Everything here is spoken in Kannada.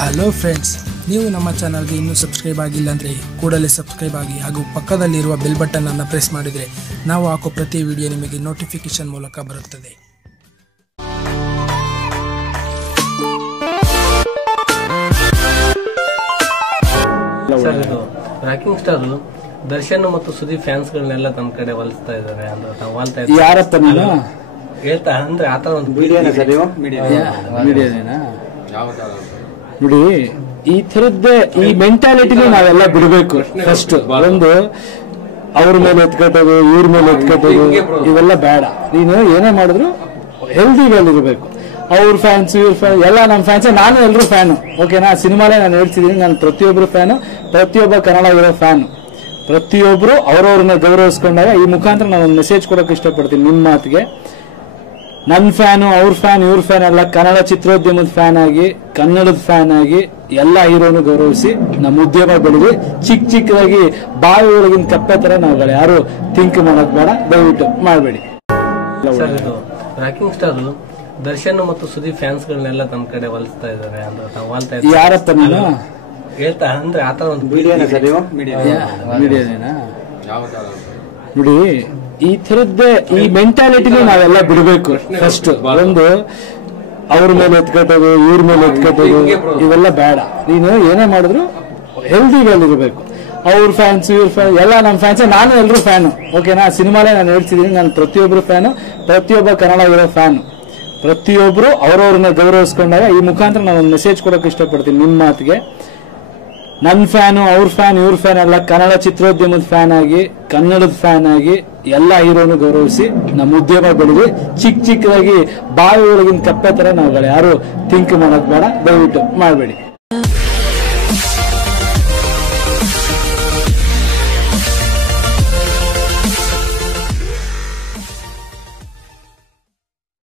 ಹಲೋ ಫ್ರೆಂಡ್ಸ್, ನೀವು ನಮ್ಮ ಚಾನಲ್ಗೆ ಇನ್ನೂ ಸಬ್ಸ್ಕ್ರೈಬ್ ಆಗಿಲ್ಲ ಅಂದರೆ ಕೂಡಲೇ ಸಬ್ಸ್ಕ್ರೈಬ್ ಆಗಿ ಹಾಗೂ ಪಕ್ಕದಲ್ಲಿರುವ ಬೆಲ್ ಬಟನ್ ಅನ್ನು ಪ್ರೆಸ್ ಮಾಡಿದರೆ ನಾವು ಹಾಕೋ ಪ್ರತಿ ವಿಡಿಯೋ ನಿಮಗೆ ನೋಟಿಫಿಕೇಶನ್ ಮೂಲಕ ಬರುತ್ತದೆ. ಸರ್, ಇದು ರಾಕಿಂಗ್ ಸ್ಟಾರ್ ದರ್ಶನ್ ಮತ್ತು ಸುದೀಪ್ ಫ್ಯಾನ್ಸ್ ಗಳನ್ನೆಲ್ಲ ತಮ್ಮ ಕಡೆ ಒಲಿಸ್ತಾ ಇದ್ದಾರೆ ಅಂದ್ರೆ ತಾವು ವಾಲ್ತಾ ಇದ್ದಾರೆ. ಯಾರಪ್ಪ ನೀನು ಹೇಳ್ತಾ ಅಂದ್ರೆ ಆತರ ಒಂದು ನೋಡಿ, ಈ ತರದ್ದೇ ಈ ಮೆಂಟಾಲಿಟಿನ ನಾವೆಲ್ಲ ಬಿಡಬೇಕು. ಫಸ್ಟ್ ಒಂದು ಅವ್ರ ಮೇಲೆ ಎತ್ಕಟ್ಟೋದು, ಇವ್ರ ಮೇಲೆ ಎತ್ಕಟ್ಟೋದು ಇವೆಲ್ಲ ಬೇಡ. ನೀನು ಏನೇ ಮಾಡಿದ್ರು ಹೆಲ್ದಿ ವೇಲ್ ಇರಬೇಕು. ಅವ್ರ ಫ್ಯಾನ್ಸ್ ಇವ್ರ ಫ್ಯಾನ್ ಎಲ್ಲ ನಮ್ಮ ಫ್ಯಾನ್ಸ್, ನಾನು ಎಲ್ಲರೂ ಫ್ಯಾನು. ಓಕೆನಾ? ಸಿನಿಮಾಲೇ ನಾನು ಹೇಳ್ತಿದ್ದೀನಿ, ನಾನು ಪ್ರತಿಯೊಬ್ಬರು ಫ್ಯಾನು, ಪ್ರತಿಯೊಬ್ಬ ಕನ್ನಡ ಇರೋ ಫ್ಯಾನು. ಪ್ರತಿಯೊಬ್ರು ಅವ್ರವ್ರನ್ನ ಗೌರವಿಸ್ಕೊಂಡಾಗ ಈ ಮುಖಾಂತರ ನಾನು ಒಂದು ಮೆಸೇಜ್ ಕೊಡೋಕೆ ಇಷ್ಟಪಡ್ತೀನಿ ನಿಮ್ಮ ಮಾತಿಗೆ. ನನ್ನ ಫ್ಯಾನು, ಅವ್ರ ಫ್ಯಾನ್, ಇವ್ರ ಫ್ಯಾನ್ ಅಲ್ಲ, ಕನ್ನಡ ಚಿತ್ರೋದ್ಯಮದ ಫ್ಯಾನ್ ಆಗಿ, ಕನ್ನಡದ ಫ್ಯಾನ್ ಆಗಿ ಎಲ್ಲಾ ಹೀರೋನು ಗೌರವಿಸಿ ನಮ್ಮ ಉದ್ಯಮ ಬೆಳೆದು ಚಿಕ್ಕದಾಗಿ ಬಾವಿ ಒಳಗಿನ ಕಪ್ಪೆ ತರ ನಾವುಗಳು ಯಾರು ಥಿಂಕ್ ಮಾಡೋದು ಬೇಡ, ದಯವಿಟ್ಟು ಮಾಡಬೇಡಿ. ಸರ್, ಇದು ರಾಕಿಂಗ್ ಸ್ಟಾರ್ ದರ್ಶನ್ ಮತ್ತು ಸುದೀಪ್ ಫ್ಯಾನ್ಸ್ ಗಳನ್ನೆಲ್ಲ ತಮ್ಮ ಕಡೆ ಒಲಿಸ್ತಾ ಇದ್ದಾರೆ ಅಂದ್ರೆ ತಾವು ವಾಲ್ತಾ ಇದ್ದಾರೆ. ಯಾರಪ್ಪ ನೀನು ಹೇಳ್ತಾ ಅಂದ್ರೆ ಆತರ ಒಂದು ನೋಡಿ, ಈ ತರದ್ದೇ ಈ ಮೆಂಟಾಲಿಟಿನ ನಾವೆಲ್ಲ ಬಿಡಬೇಕು. ಫಸ್ಟ್ ಒಂದು ಅವ್ರ ಮೇಲೆ ಎತ್ಕಟ್ಟೋದು, ಇವ್ರ ಮೇಲೆ ಎತ್ಕಟ್ಟೋದು ಇವೆಲ್ಲ ಬೇಡ. ನೀನು ಏನೇ ಮಾಡಿದ್ರು ಹೆಲ್ದಿ ವೇಲ್ ಇರಬೇಕು. ಅವ್ರ ಫ್ಯಾನ್ಸ್ ಇವ್ರ ಫ್ಯಾನ್ ಎಲ್ಲ ನಮ್ಮ ಫ್ಯಾನ್ಸ್, ನಾನು ಎಲ್ಲರೂ ಫ್ಯಾನು. ಓಕೆನಾ? ಸಿನಿಮಾಲೇ ನಾನು ಹೇಳ್ತಿದ್ದೀನಿ, ನಾನು ಪ್ರತಿಯೊಬ್ಬರು ಫ್ಯಾನು, ಪ್ರತಿಯೊಬ್ಬ ಕನ್ನಡ ಇರೋ ಫ್ಯಾನು. ಪ್ರತಿಯೊಬ್ರು ಅವ್ರವ್ರನ್ನ ಗೌರವಿಸ್ಕೊಂಡಾಗ ಈ ಮುಖಾಂತರ ನಾನು ಒಂದು ಮೆಸೇಜ್ ಕೊಡೋಕೆ ಇಷ್ಟಪಡ್ತೀನಿ ನಿಮ್ಮ ಮಾತಿಗೆ. ನನ್ನ ಫ್ಯಾನು, ಅವ್ರ ಫ್ಯಾನ್, ಇವ್ರ ಫ್ಯಾನ್ ಅಲ್ಲ, ಕನ್ನಡ ಚಿತ್ರೋದ್ಯಮದ ಫ್ಯಾನ್ ಆಗಿ, ಕನ್ನಡದ ಫ್ಯಾನ್ ಆಗಿ ಎಲ್ಲಾ ಹೀರೋನು ಗೌರವಿಸಿ ನಮ್ಮ ಉದ್ಯಮ ಬೆಳೆದು ಚಿಕ್ಕದಾಗಿ ಬಾವಿ ಒಳಗಿನ ಕಪ್ಪೆ ತರ ನಾವುಗಳು ಯಾರು ಥಿಂಕ್ ಮಾಡೋದು ಬೇಡ, ದಯವಿಟ್ಟು ಮಾಡಬೇಡಿ.